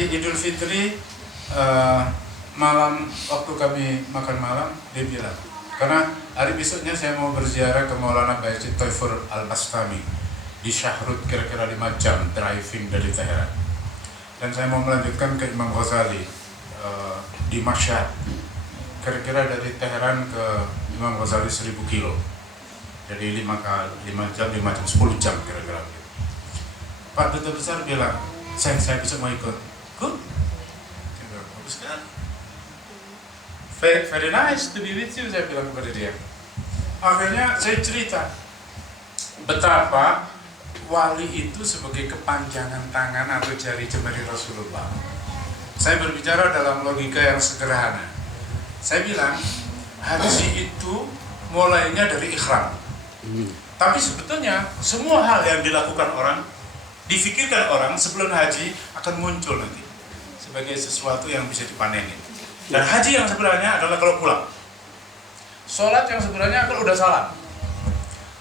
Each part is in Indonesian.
hari Idul Fitri malam waktu kami makan malam dia bilang, karena hari besoknya saya mau berziarah ke Maulana Bayezid Taifur Al-Bastami di Syahrut, kira-kira 5 jam driving dari Teheran, dan saya mau melanjutkan ke Imam Ghazali di Mashhad, kira-kira dari Teheran ke Imam Ghazali 1000 kilo, jadi 5 jam 10 jam kira-kira. Pak Duta Besar bilang, saya besok mau ikut. Good, bagus kan? Very nice to be with you, saya bilang kepada dia. Akhirnya saya cerita betapa wali itu sebagai kepanjangan tangan atau jari jemari Rasulullah. Saya berbicara dalam logika yang sederhana. Saya bilang haji itu mulainya dari ikhram. Tapi sebetulnya semua hal yang dilakukan orang, difikirkan orang sebelum haji akan muncul nanti sebagai sesuatu yang bisa dipanenin. Dan haji yang sebenarnya adalah kalau pulang. Sholat yang sebenarnya kalau udah salam.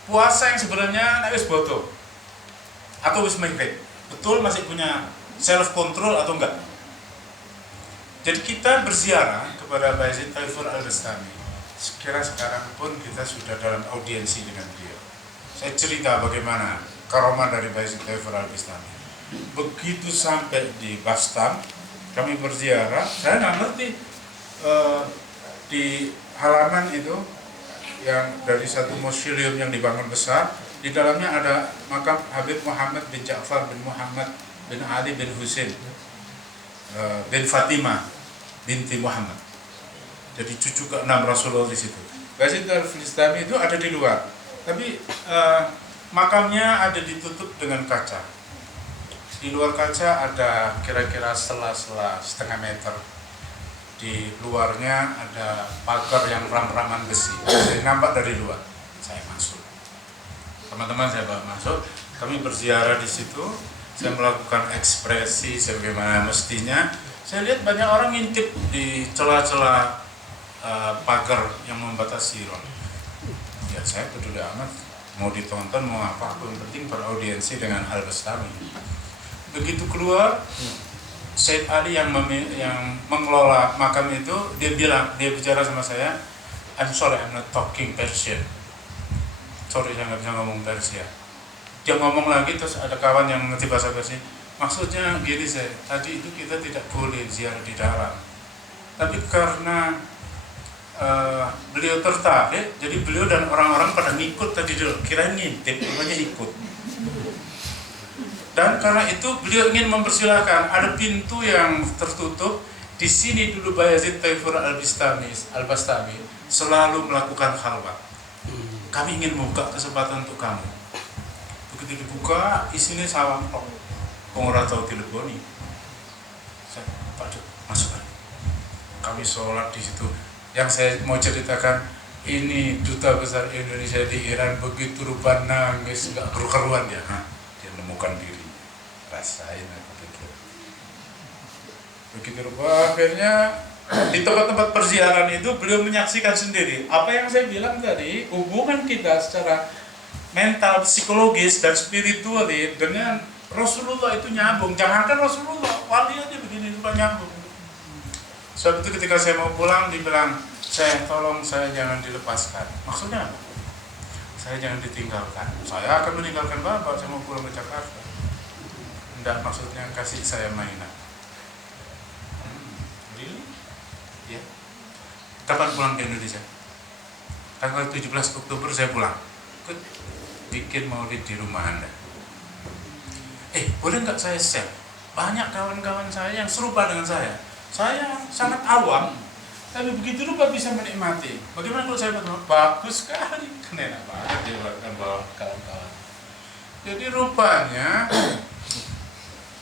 Puasa yang sebenarnya wis boto atau wis maghrib. Betul masih punya self control atau enggak? Jadi kita berziarah kepada Bayezid Taifur Al-Bastami. Sekira sekarang pun kita sudah dalam audiensi dengan beliau. Saya cerita bagaimana karomah dari Bayezid Taifur Al-Bastami. Begitu sampai di Bastam, kami berziarah. Saya nggak ngerti di halaman itu yang dari satu mausoleum yang dibangun besar, di dalamnya ada makam Habib Muhammad bin Ja'far bin Muhammad bin Ali bin Husain bin Fatimah binti Muhammad. Jadi cucu ke-6 Rasulullah di situ. Bayezid Al-Bastami itu ada di luar, tapi makamnya ada ditutup dengan kaca. Di luar kaca ada kira-kira sela-sela setengah meter. Di luarnya ada pagar yang ram-raman besi. Jadi nampak dari luar. Saya masuk. Teman-teman saya bawa masuk. Kami berziarah di situ. Saya melakukan ekspresi sebagaimana mestinya. Saya lihat banyak orang ngintip di celah-celah pagar yang membatasi ruang. Ya saya peduli amat. Mau ditonton, mau apa, yang penting beraudiensi dengan Al-Bastami. Begitu keluar, Said Ali yang mengelola makam itu, dia bicara sama saya, I'm sorry, I'm not talking Persian. Sorry, saya nggak bisa ngomong Persia. Dia ngomong lagi, terus ada kawan yang ngerti bahasa Persia. Maksudnya gini, saya tadi itu kita tidak boleh ziarah di dalam, tapi karena beliau tertarik, jadi beliau dan orang-orang pada ngikut tadi dulu, kirain ngintip, pokoknya ikut. Dan karena itu beliau ingin mempersilahkan, ada pintu yang tertutup. Di sini dulu Bayezid Taifur Al-Bastami selalu melakukan khalwat. Kami ingin membuka kesempatan untuk kamu. Begitu dibuka, isinya sawang tok. Pengurat tahu teleponi. Saya, Pak, masukkan. Kami sholat di situ. Yang saya mau ceritakan, ini duta besar Indonesia di Iran begitu rupa nangis, nggak keru-keruan dia. Dia menemukan diri. Rasain aku pikir. Begitu rupa akhirnya di tempat-tempat perziarahan itu beliau menyaksikan sendiri apa yang saya bilang tadi, hubungan kita secara mental, psikologis dan spiritual dengan Rasulullah itu nyambung. Jangankan Rasulullah, wali aja begini juga nyambung. Sebab itu ketika saya mau pulang dibilang, tolong saya jangan dilepaskan. Maksudnya apa? Saya jangan ditinggalkan. Saya akan meninggalkan Bapak, saya mau pulang ke Jakarta. Tidak, maksudnya kasih saya mainan. Really? Ya. Kapan pulang ke Indonesia? Tanggal 17 Oktober saya pulang. Bikin maulid di rumah Anda. Boleh nggak saya share? Banyak kawan-kawan saya yang serupa dengan saya. Saya sangat awam, tapi begitu rupa bisa menikmati. Bagaimana kalau saya bertemu? Bagus sekali. Enak banget dia bawa kawan-kawan. Jadi rupanya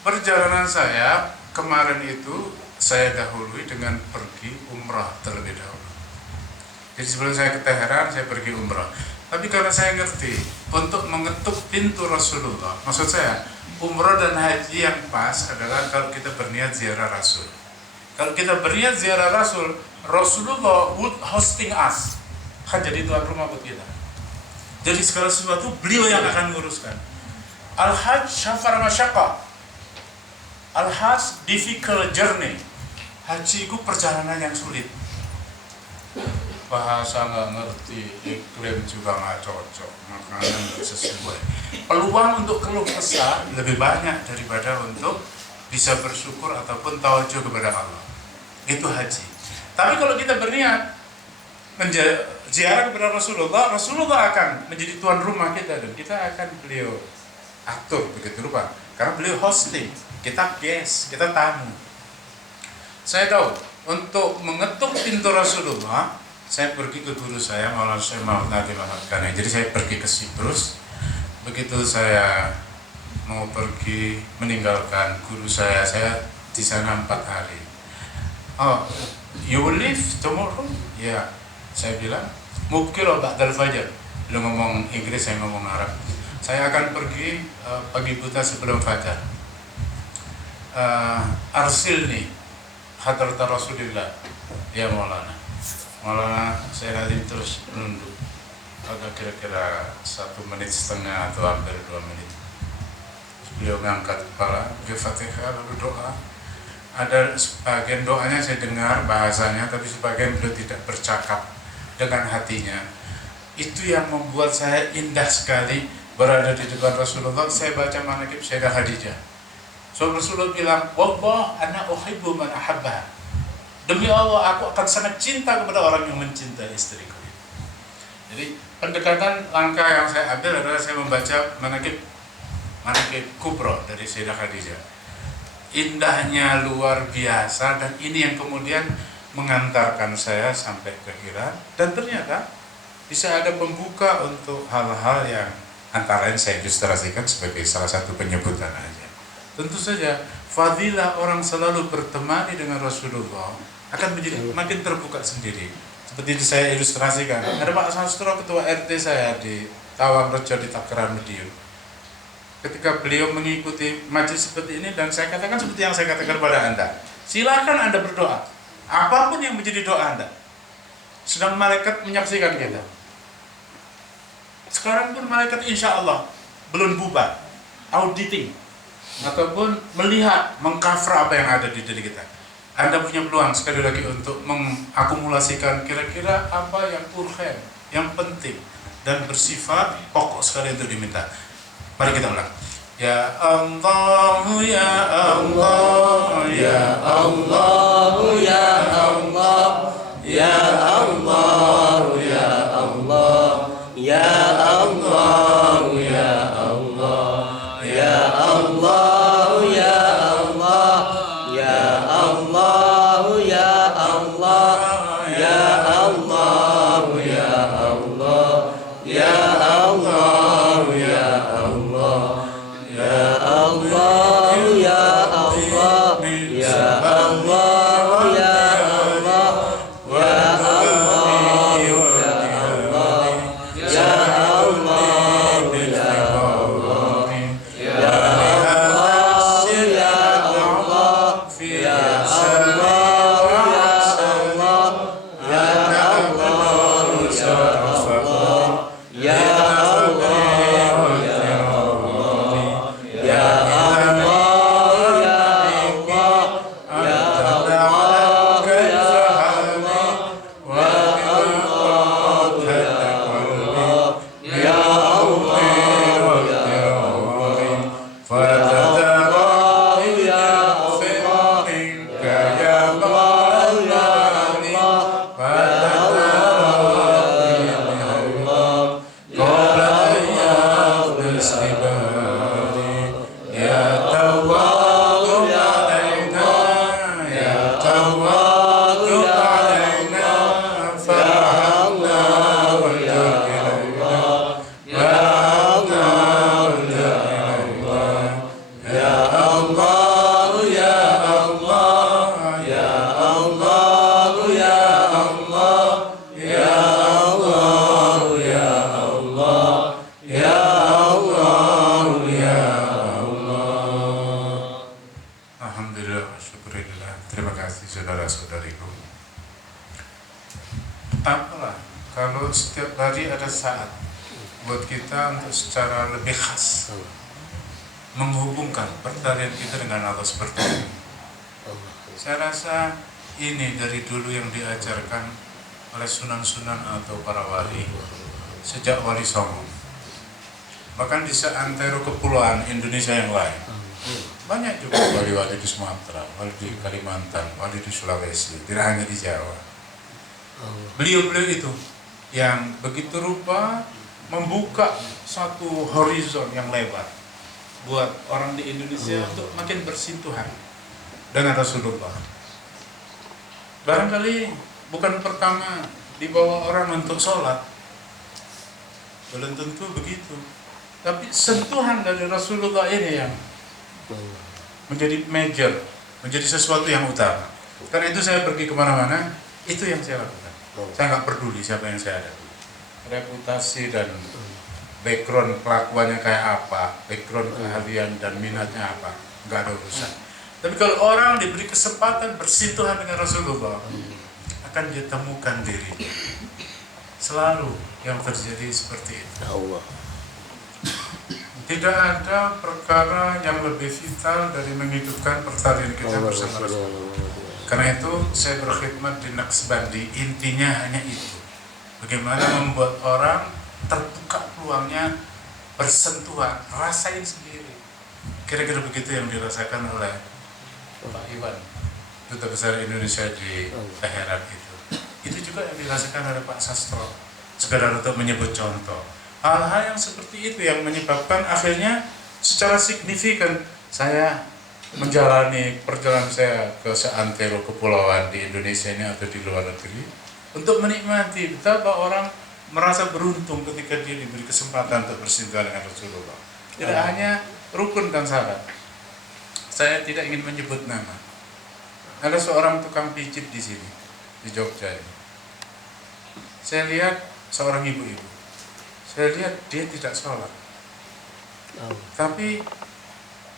perjalanan saya kemarin itu saya dahului dengan pergi umrah terlebih dahulu. Jadi sebelum saya ke Teheran, saya pergi umrah. Tapi karena saya ngerti untuk mengetuk pintu Rasulullah, maksud saya umrah dan haji yang pas adalah kalau kita berniat ziarah Rasul. Kalau kita berniat ziarah Rasul, Rasulullah would hosting us, kan jadi tuan rumah buat kita. Jadi segala sesuatu beliau yang akan nguruskan. Al-Hajj syafar masyaqah. Al-Hajj difficult journey. Haji itu perjalanan yang sulit. Bahasa nggak ngerti, iklim juga nggak cocok, makanan nggak sesuai. Peluang untuk keluh kesah lebih banyak daripada untuk bisa bersyukur ataupun tawajuh kepada Allah. Itu haji. Tapi kalau kita berniat ziarah kepada Rasulullah, Rasulullah akan menjadi tuan rumah kita dan kita akan beliau atur begitu rupa. Karena beliau hosting, kita guest, kita tamu. Saya tahu untuk mengetuk pintu Rasulullah, saya pergi ke guru saya, Maulana Syekh Muhammad Nadim Al-Hakani. Jadi saya pergi ke Siprus. Begitu saya mau pergi meninggalkan guru saya di sana 4 hari. Oh, you will leave tomorrow? Ya, saya bilang, mukil ba'dal fajar. Belum ngomong Inggris, saya ngomong Arab. Saya akan pergi pagi buta sebelum fajar. Arsilni hadrata Rasulillah, ya Maulana. Maulana saya nanti terus menunduk agak kira-kira 1,5 menit atau hampir 2 menit. Beliau mengangkat kepala, beliau Fatihah lalu doa. Ada sebagian doanya saya dengar bahasanya, tapi sebagian beliau tidak bercakap dengan hatinya. Itu yang membuat saya indah sekali berada di depan Rasulullah. Saya baca manaqib Sayyidah Khadijah. So Rasulullah bilang, "Wallah ana uhibbu man ahabba." Demi Allah, aku akan sangat cinta kepada orang yang mencintai istriku. Jadi pendekatan langkah yang saya ambil adalah saya membaca manaqib kubra dari Sayyidah Khadijah. Indahnya luar biasa, dan ini yang kemudian mengantarkan saya sampai ke Hira. Dan ternyata bisa ada pembuka untuk hal-hal yang antara lain saya ilustrasikan sebagai salah satu penyebutan aja. Tentu saja fadilah orang selalu bertemani dengan Rasulullah akan menjadi makin terbuka sendiri. Seperti itu saya ilustrasikan. Ada Pak Sastro, ketua RT saya di Tawang Rejo di Takran Medium. Ketika beliau mengikuti majelis seperti ini, dan saya katakan seperti yang saya katakan kepada Anda, silakan Anda berdoa, apapun yang menjadi doa Anda. Sedang malaikat menyaksikan kita. Sekarang pun malaikat insya Allah belum bubar, auditing ataupun melihat, mengcover apa yang ada di diri kita. Anda punya peluang sekali lagi untuk mengakumulasikan kira-kira apa yang urgen, yang penting dan bersifat pokok sekali untuk diminta. Mari kita ulang. Ya Allah, ya Allah, ya Allah, ya Allah, ya Allah, ya Allah, ya Allah, ya Allah, ya Allah. Kalau setiap hari ada saat buat kita untuk secara lebih khas menghubungkan pertalian kita dengan Allah seperti ini. Saya rasa ini dari dulu yang diajarkan oleh sunan-sunan atau para wali sejak Wali Songo. Bahkan di seantero kepulauan Indonesia yang lain banyak juga wali-wali di Sumatera, wali di Kalimantan, wali di Sulawesi, tidak hanya di Jawa. Beliau-beliau itu yang begitu rupa membuka satu horizon yang lebar buat orang di Indonesia untuk makin bersentuhan dengan Rasulullah. Barangkali bukan pertama dibawa orang untuk sholat, belum tentu begitu, tapi sentuhan dari Rasulullah ini yang menjadi major, menjadi sesuatu yang utama. Karena itu saya pergi kemana-mana, itu yang saya lakukan. Saya nggak peduli siapa yang saya hadapi, reputasi dan background kelakuannya kayak apa, background keahlian dan minatnya apa, nggak ada urusan. Tapi kalau orang diberi kesempatan bersentuhan dengan Rasulullah, akan ditemukan dirinya. Selalu yang terjadi seperti itu. Tidak ada perkara yang lebih vital dari menghidupkan pertalian kita bersama Rasulullah. Karena itu saya berkhidmat di Naqsbandi, intinya hanya itu. Bagaimana membuat orang terbuka peluangnya bersentuhan, rasain sendiri. Kira-kira begitu yang dirasakan oleh Pak Iwan, Duta Besar Indonesia di Teheran itu. Itu juga yang dirasakan oleh Pak Sastro, sekedar untuk menyebut contoh. Hal-hal yang seperti itu yang menyebabkan akhirnya secara signifikan saya menjalani perjalanan saya ke seantero kepulauan di Indonesia ini atau di luar negeri untuk menikmati betapa orang merasa beruntung ketika dia diberi kesempatan untuk bersentuhan dengan Rasulullah. Tidak hanya rukun dan syarat. Saya tidak ingin menyebut nama. Ada seorang tukang pijit di sini, di Jogja ini. Saya lihat seorang ibu-ibu. Saya lihat dia tidak sholat. Tapi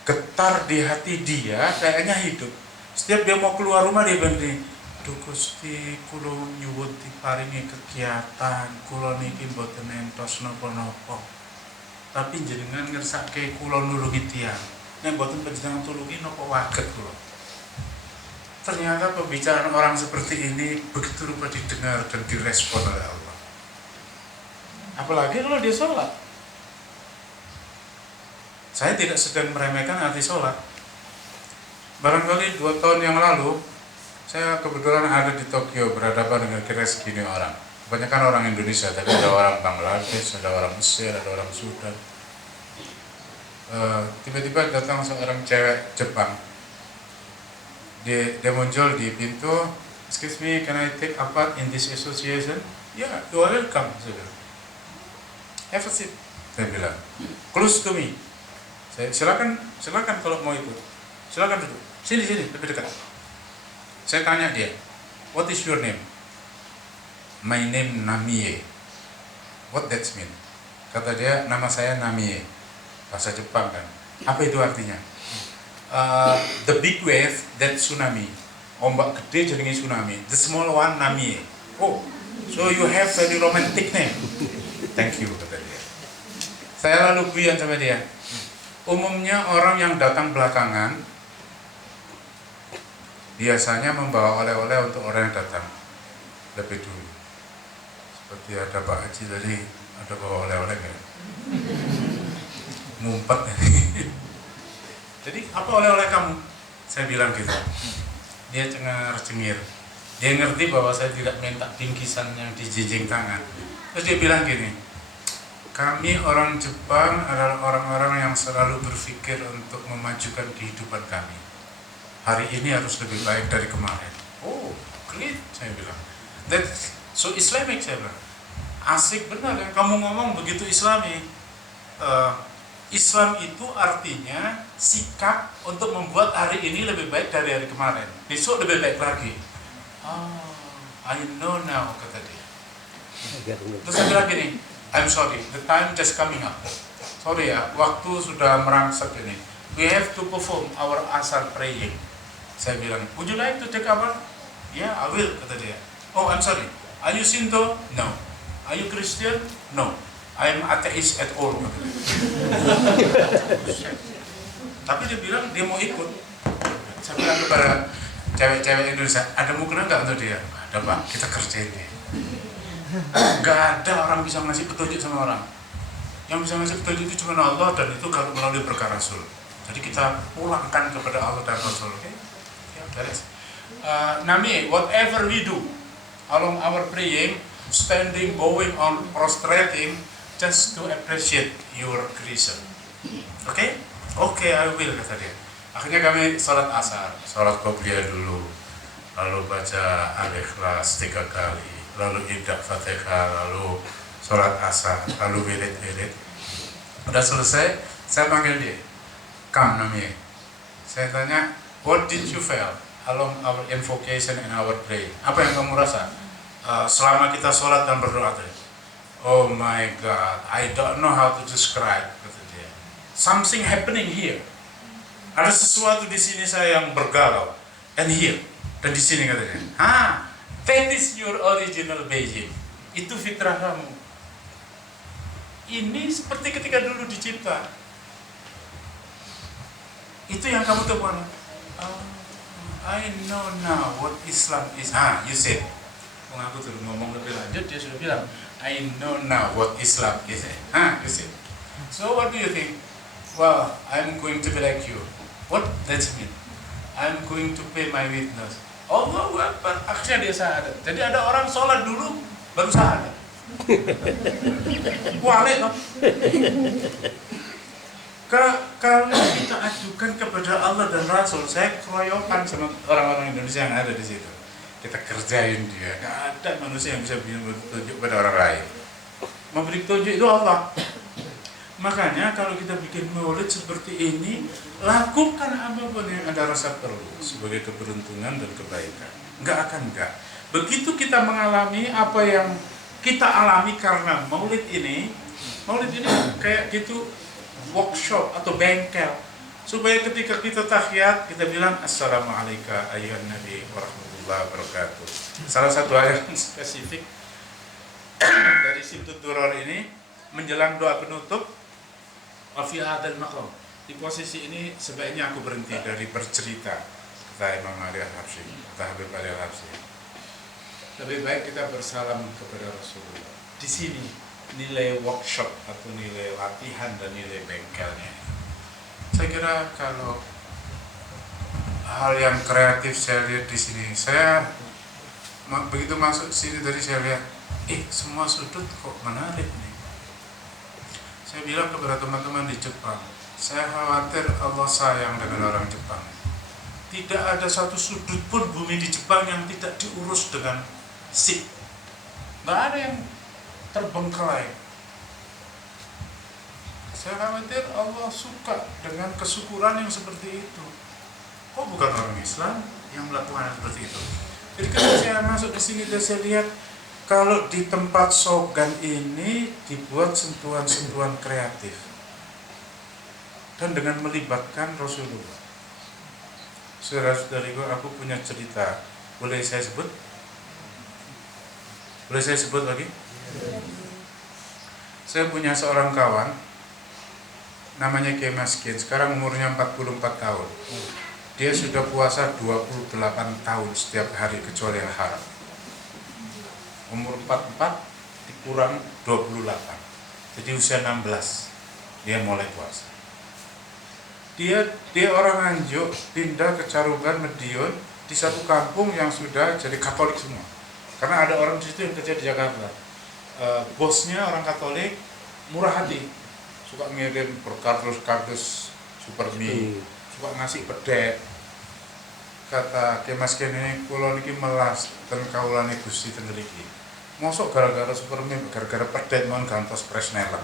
getar di hati dia kayaknya hidup. Setiap dia mau keluar rumah dia berhenti. Duh Gusti, kula nyuwun diparingi kegiatan, kula niki mboten entos napa-napa. Tapi jenengan ngersake kula nulungi tiyang. Nek mboten panjenengan tulungi napa waget kula. Ternyata pembicaraan orang seperti ini begitu rupa didengar dan direspon oleh Allah. Apalagi kalau dia sholat. Saya tidak sedang meremehkan arti sholat. Barangkali 2 tahun yang lalu saya kebetulan ada di Tokyo berhadapan dengan kira segini orang. Kebanyakan orang Indonesia, tapi ada orang Bangladesh, ada orang Mesir, ada orang Sudan. Tiba-tiba datang seorang cewek Jepang. Dia muncul di pintu. Excuse me, can I take a part in this association? Yeah, you are welcome. Have a seat. Saya bilang, close to me. Silakan kalau mau ikut. Silakan duduk. Sini lebih dekat. Saya tanya dia, what is your name? My name Namie. What that mean? Kata dia, nama saya Namie. Bahasa Jepang kan. Apa itu artinya? The big wave, that tsunami. Ombak gede jadinya tsunami. The small one Namie. Oh, so you have very romantic name. Thank you, kata dia. Saya lalu guyon sama dia. Umumnya orang yang datang belakangan biasanya membawa oleh-oleh untuk orang yang datang lebih dulu. Seperti ada Pak Haji tadi, ada bawa oleh-oleh nggak? Ngumpet. Jadi apa oleh-oleh kamu? Saya bilang gitu. Dia cengar-cengir. Dia ngerti bahwa saya tidak minta bingkisan yang dijinjing tangan. Terus dia bilang gini, kami orang Jepang adalah orang-orang yang selalu berpikir untuk memajukan kehidupan kami. Hari ini harus lebih baik dari kemarin. Oh, great, saya bilang. That's so Islamic, saya bilang. Asik benar yang kamu ngomong begitu Islami. Islam itu artinya sikap untuk membuat hari ini lebih baik dari hari kemarin. Besok lebih baik lagi. Oh, I know now, kata dia. Terus saya bilang gini, I'm sorry, the time just coming up. Sorry ya, waktu sudah merangsek ini. We have to perform our asar praying. Saya bilang, would you like to take our? Yeah, I will, kata dia. Oh, I'm sorry. Are you Shinto? No. Are you Christian? No. I'm atheist at all. Tapi dia bilang dia mau ikut. Saya bilang kepada cewek-cewek Indonesia, ada mukena nggak untuk dia? Ada Pak, kita kerjain dia. Nggak ada orang bisa ngasih petunjuk sama orang. Yang bisa ngasih petunjuk itu cuma Allah, dan itu kalau melalui berkah Rasul. Jadi kita pulangkan kepada Allah dan Rasul. Okay? Ya, beres. Nami, whatever we do along our praying, standing, bowing, or prostrating, just to appreciate your creation. Oke? Oke, I will, kata dia. Akhirnya kami sholat asar, sholat qobliyah dulu, lalu baca Al-Ikhlas 3 kali, lalu idah Fatihah, lalu sholat asar, lalu wirid-wirid. Udah selesai, saya panggil dia, come Nami. Saya tanya, what did you feel along our invocation and our prayer? Apa yang kamu rasa selama kita sholat dan berdoa tadi? Oh my God, I don't know how to describe, kata dia. Something happening here. Ada sesuatu di sini saya yang bergalau. And here, dan di sini katanya. That is your original being. Itu fitrah kamu. Ini seperti ketika dulu dicipta. Itu yang kamu temukan. I know now what Islam is. You said. Aku tuh ngomong lebih lanjut, dia sudah bilang, I know now what Islam is. You said. So what do you think? Well, I'm going to be like you. What does it mean? I'm going to pay my witness. Allahu Akbar. Akhirnya dia syahadat. Jadi ada orang sholat dulu baru syahadat. Walik loh. Kalau kita ajukan kepada Allah dan Rasul, saya keroyokan sama orang-orang Indonesia yang ada di situ. Kita kerjain dia. Gak ada manusia yang bisa beri petunjuk pada orang lain. Memberi petunjuk itu Allah. Makanya kalau kita bikin maulid seperti ini, lakukan apapun yang ada rasa perlu sebagai keberuntungan dan kebaikan. Enggak. Begitu kita mengalami apa yang kita alami karena maulid ini kayak gitu workshop atau bengkel, supaya ketika kita tahiyat kita bilang assalamualaikum ayyuhan nabi warahmatullahi wabarakatuh. Salah satu ayat yang spesifik dari Simtud Duror ini menjelang doa penutup, Wafi hadal maqam. Di posisi ini sebaiknya aku berhenti dari bercerita, kata Imam Ali Al-Habsyi, kata Habib Ali Al-Habsyi. Lebih baik kita bersalam kepada Rasulullah. Di sini nilai workshop atau nilai latihan dan nilai bengkelnya. Saya kira kalau hal yang kreatif saya lihat di sini, saya begitu masuk sini tadi saya lihat, semua sudut kok menarik nih. Saya bilang kepada teman-teman di Jepang, saya khawatir Allah sayang dengan orang Jepang. Tidak ada satu sudut pun bumi di Jepang yang tidak diurus dengan sip. Nggak ada yang terbengkelai. Saya khawatir Allah suka dengan kesyukuran yang seperti itu. Kok bukan orang Islam yang melakukan seperti itu? Jadi kalau saya masuk ke sini dan saya lihat, kalau di tempat Sogan ini dibuat sentuhan-sentuhan kreatif dan dengan melibatkan Rasulullah. Saudara-saudariku, aku punya cerita. Boleh saya sebut? Boleh saya sebut lagi? Saya punya seorang kawan, namanya Kiai Maskin. Sekarang umurnya 44 tahun. Dia sudah puasa 28 tahun setiap hari kecuali yang haram. Umur 44 dikurang 28, jadi usia 16 dia mulai puasa. Dia orang Nganjuk, pindah ke Caruban, Medion, di satu kampung yang sudah jadi Katolik semua. Karena ada orang di situ yang kerja di Jakarta. Bosnya orang Katolik, murah hati, suka ngirim berkardus super mie, suka ngasih pedek. Kata Kemas kene kula niki melas ten kaulane Gusti ten mriki. Mosok gara-gara supermie, gara-gara pedet mon gantos presnelan.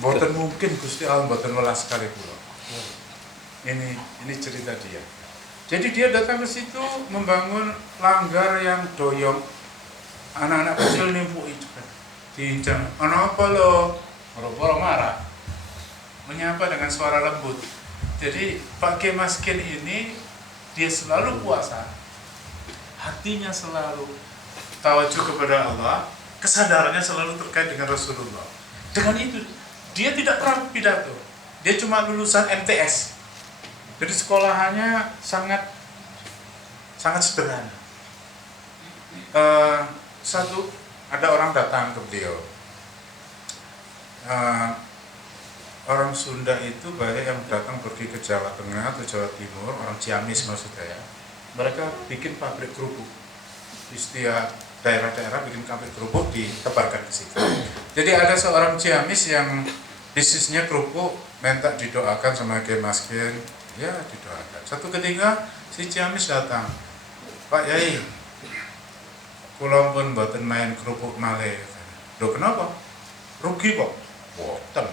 Mboten mungkin Gusti Allah mboten welas kali kula. Ini cerita dia. Jadi dia datang ke situ membangun langgar yang doyong. Anak-anak kecil nimpuki juga. Diincang, "Ana apa lo?" Moro-moro marah. Menyapa dengan suara lembut. Jadi Pak Kemas Ken ini dia selalu puasa. Hatinya selalu tawajuh kepada Allah, kesadarannya selalu terkait dengan Rasulullah. Dengan itu, dia tidak pernah pidato. Dia cuma lulusan MTS. Jadi sekolahannya sangat sederhana. Ada orang datang ke beliau. Orang Sunda itu banyak yang datang pergi ke Jawa Tengah atau Jawa Timur, orang Ciamis maksud saya. Mereka bikin pabrik kerupuk di setiap daerah-daerah, bikin pabrik kerupuk ditebarkan ke situ. Jadi ada seorang Ciamis yang bisnisnya kerupuk, minta didoakan sama Kiai Maskin, ya didoakan. Satu ketika si Ciamis datang, Pak Yai, kula pun mboten main kerupuk malih. Lho kenapa? Rugi kok. Boten.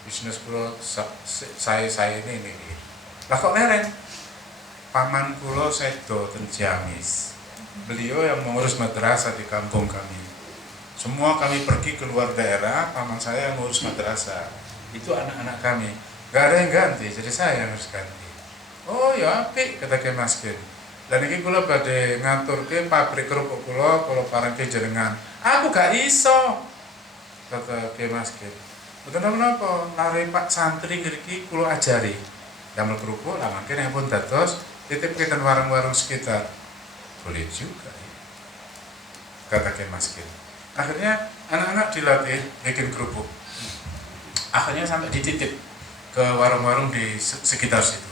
Bisnis kula saya ini. Lah kok leren? Paman kula sedo ten Ciamis. Beliau yang mengurus madrasah di kampung kami. Semua kami pergi ke luar daerah, paman saya yang mengurus madrasah. Itu anak-anak kami. Gak ada yang ganti, jadi saya yang harus ganti. Oh ya apik, kata Kiai Maskin. Dan ini kula badhe ngatur ke pabrik kerupuk kula bareng ke jenengan. Aku gak iso, kata Kiai Maskin. Kenapa? Lari Pak santri ngriki kula ajari. Damel kerupuk lah mungkin yang pun dados titip kita warung-warung sekitar. Boleh juga ya. Kata Kiai Maskin. Akhirnya anak-anak dilatih bikin kerupuk. Akhirnya sampai dititip ke warung-warung di sekitar situ.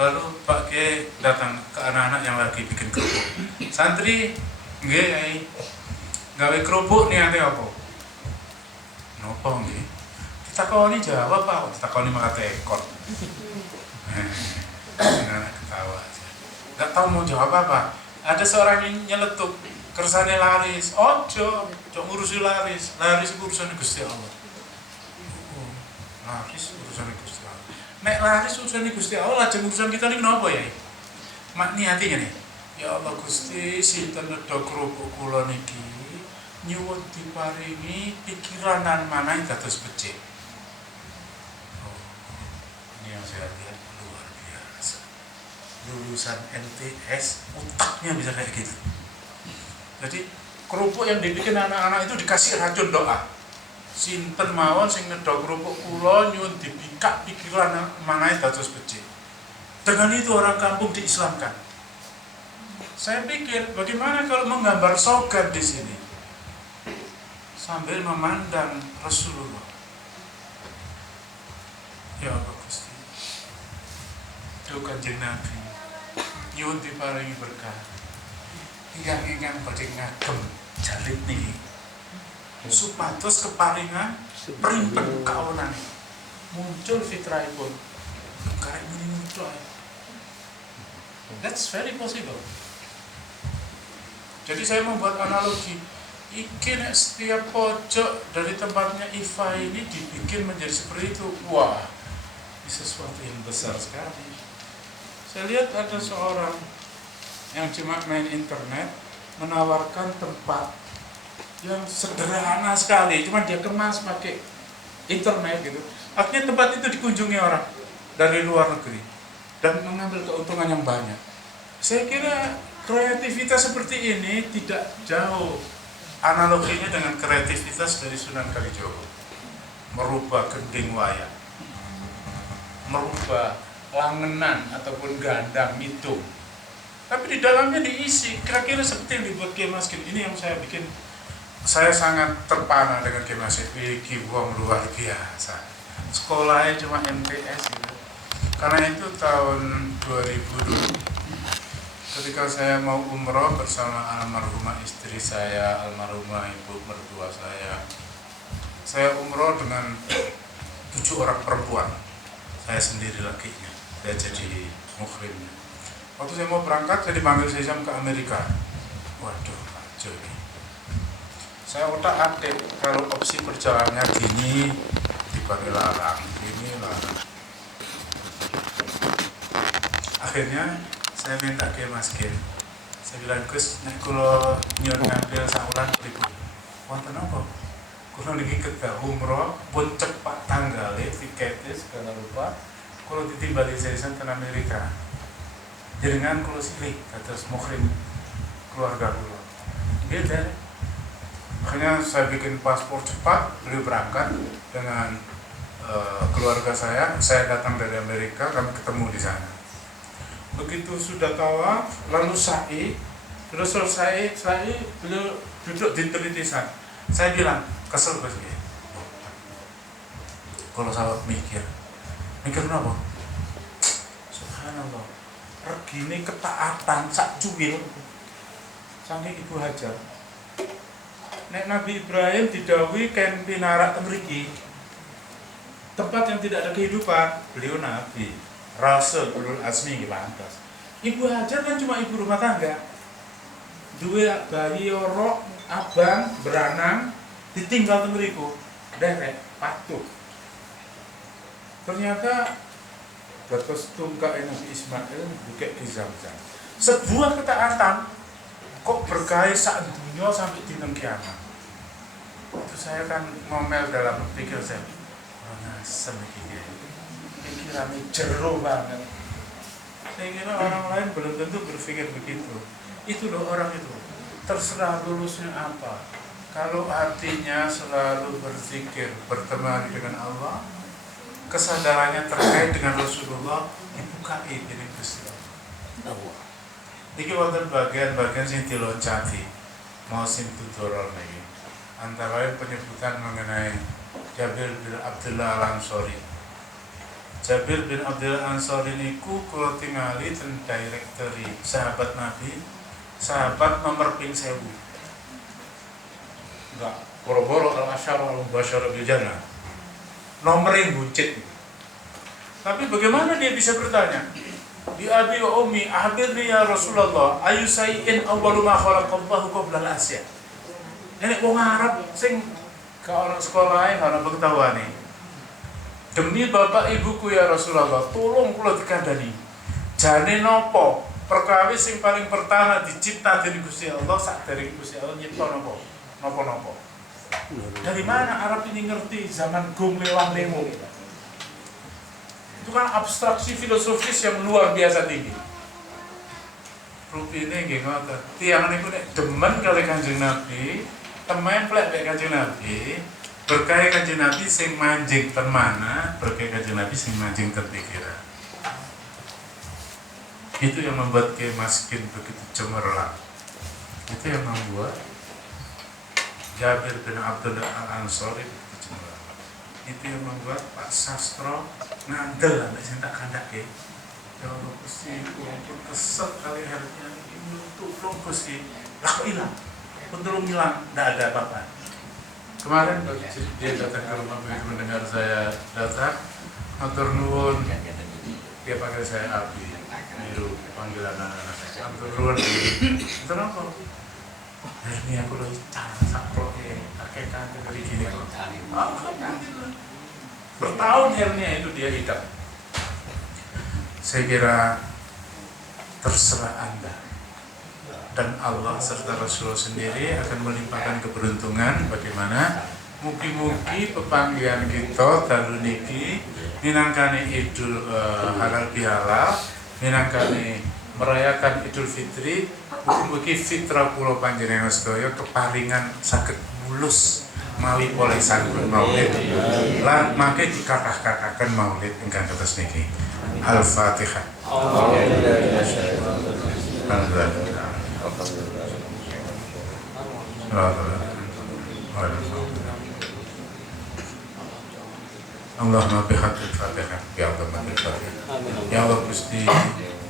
Lalu Pak Kiai datang ke anak-anak yang lagi bikin kerupuk. Santri, nggih Yai. Gawe kerupuk niate apa? Nopo nggih? Ditakoni jawab Pak, ditakoni malah tekon. Anak ketawa aja. Gak tahu mau jawab apa. Ada seorang yang nyeletuk, kersane laris. Ojo ngurusi laris. Laris urusan Gusti Allah. Laris urusan Gusti Allah. Nek laris urusan Gusti Allah, lajeng urusan kita ini kenapa ya? Mak niatinya nih. Ya Allah Gusti, sinten nedha kerupuk kula niki nyuwun diparingi pikiranan mana yang dados becik. Ini yang saya lihat luar biasa. Lulusan MTS otaknya bisa kayak gitu. Jadi kerupuk yang dibikin anak-anak itu dikasih racun doa. Sinten mawon sing nedha kerupuk kula nyuwun dibikak pikiran manahe dados becik. Dengan itu orang kampung diislamkan. Saya pikir bagaimana kalau menggambar sogan di sini sambil memandang Rasulullah. Ya Allah Gusti, Duh Kanjeng Nabi nyuwun diparingi berkah. Ingkang badhe ngagem jalit niki supados keparingan primpen kaonan muncul fitrahipun karek muni muncul. That's very possible. Jadi saya membuat analogi, iki nek setiap pojok dari tempatnya Iva ini dibikin menjadi seperti itu, wah, ini sesuatu yang besar sekali. Saya lihat ada seorang yang cuma main internet menawarkan tempat yang sederhana sekali, cuma dia kemas pakai internet gitu. Akhirnya tempat itu dikunjungi orang dari luar negeri dan mengambil keuntungan yang banyak. Saya kira kreativitas seperti ini tidak jauh analoginya dengan kreativitas dari Sunan Kalijogo, merubah gending wayang, merubah langenan ataupun gandang mitung, tapi di dalamnya diisi kira-kira seperti yang dibuat Kiai Maskin. Ini yang saya bikin. Saya sangat terpana dengan Kiai Maskin. Iki wong luar biasa. Sekolahnya cuma MTS gitu. Karena itu tahun 2000 ketika saya mau umroh bersama almarhumah istri saya, almarhumah ibu mertua saya umroh dengan 7 orang perempuan. Saya sendiri lakinya, saya jadi muhrimnya. Waktu saya mau berangkat, saya dipanggil sesam ke Amerika. Waduh, kacau ini. Saya otak-atik kalau opsi perjalanannya gini, dipanggil larang, gini larang. Akhirnya saya minta ke Maskin. Saya bilang, Gus, nek kula nyuwun ngambil saulan pripun? Wonten apa? Kula niki kedah umroh, pun cepat tanggale, tiketnya segala rupa. Kula ditimbali sesan ke Amerika. Jenengan kula silih kados muhrim keluarga kula. Nggih, Den. Akhirnya saya bikin paspor cepat, beliau berangkat dengan keluarga saya datang dari Amerika, kami ketemu di sana. Begitu sudah tawaf, lalu sa'i, sudah selesai sa'i, beliau duduk di telitisan. Saya bilang, kesel Gus ya. Kalau sahabat mikir kenapa? Subhanallah, regine ketaatan sak cuwil saking Ibu Hajar. Nek Nabi Ibrahim didhawuhi ken pinarak teng mriki, tempat yang tidak ada kehidupan, beliau Nabi, Rasul, ulul azmi nggih pantes. Ibu Hajar kan cuma ibu rumah tangga. Dua bayi orok, abang, beranang, ditinggal teng mriku, derek, patuh. Ternyata batas tungkai Nabi Ismail buka di Zamzam. Sebuah ketaatan kok berkait saat dunia sampai di kiamat. Itu saya kan ngomel dalam pikir saya, ngasem gitu ya, pikirannya jero banget. Saya kira orang lain belum tentu berpikir begitu. Itu loh orang itu, terserah lulusnya apa. Kalau hatinya selalu berzikir, berteman dengan Allah, kesadarannya terkait dengan Rasulullah, dibukai diri Gusti Allah. Iki wonten bagian-bagian sing diloncati, mau sing tuturol niki. Antara lain penyebutan mengenai Jabir bin Abdullah Al-Ansori. Jabir bin Abdullah Al-Ansori niku kula tingali ten directory sahabat Nabi, sahabat nomor ping 1000. Enggak, boro-boro al-asyara al-mubasysyara bil jannah. Nomor yang buncit. Tapi bagaimana dia bisa bertanya? Bi abi wa ummi ahbirni ya Rasulullah ayu sayin awwalu ma khalaqallahu qabla al-asya. Nek wong Arab sing ka orang sekolah ae ora pengetahuane. Demi bapak ibuku ya Rasulullah, tolong kula dikandani. Jane napa perkawis sing paling pertama dicipta dening Gusti Allah sak dereng Gusti Allah nyipta napa? Napa-napa. Dari mana Arab ini ngerti zaman gum lewang lemo? Itu kan abstraksi filosofis yang luar biasa tinggi. Rupine nggih ngoten. Tiyang niku nek demen kali Kanjeng Nabi, temen plek mek Kanjeng Nabi, berkah Kanjeng Nabi sing manjing ten mana, berkah Kanjeng Nabi sing manjing ten pikiran. Itu yang membuat Kiai Maskin begitu cemerlang. Itu yang membuat Jabir bin Abdullah Al-Ansori begitu cemerlang. Itu yang membuat Pak Sastro ngandel sampai sing tak kandhake. Ya Allah Gusti, kula kesel kali harusnya ini tolong Gusti. Lah kok ilang? Belum hilang, tidak ada apa-apa. Kemarin dia datang ke rumah begitu mendengar saya datang, matur nuwun. Dia panggil saya Abi, niru panggilan anak-anak saya. Matur nuwun. Kenapa? Ini aku lagi cara sakro pakai kanker dari gini. Alhamdulillah. Bertahun hernia itu dia hitam. Saya kira terserah Anda dan Allah serta Rasulullah sendiri akan melimpahkan keberuntungan. Bagaimana? Mugi-mugi pepanggihan kita dalu niki minangkane Idul halal bihalal, minangkane merayakan Idul Fitri, mugi-mugi fitrah kula panjenengan sedaya keparingan saged mulus mawi oleh sanggun maulid lan mangke dikathah-kathaken maulid ingkang kados niki. Al-Fatihah. Allahumma bihaqqil Fatihah ya Allah ya Allah Gusti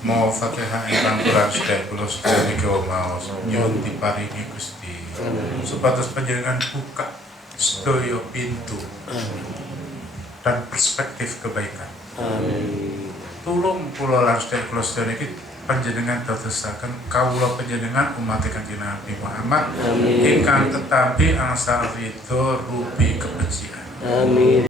mau Fatihah ingkang kurang sedaya kula sedaya niki mau nyuwun diparingi Gusti supados panjenengan buka sedaya pintu dan perspektif kebaikan. Amin. Tulung kula lan sedaya kula sedaya niki panjenengan dadosaken kawula panjenengan umat Kanjeng Nabi Muhammad ingkang tetapi angsal ridho rupi kebencian. Amin.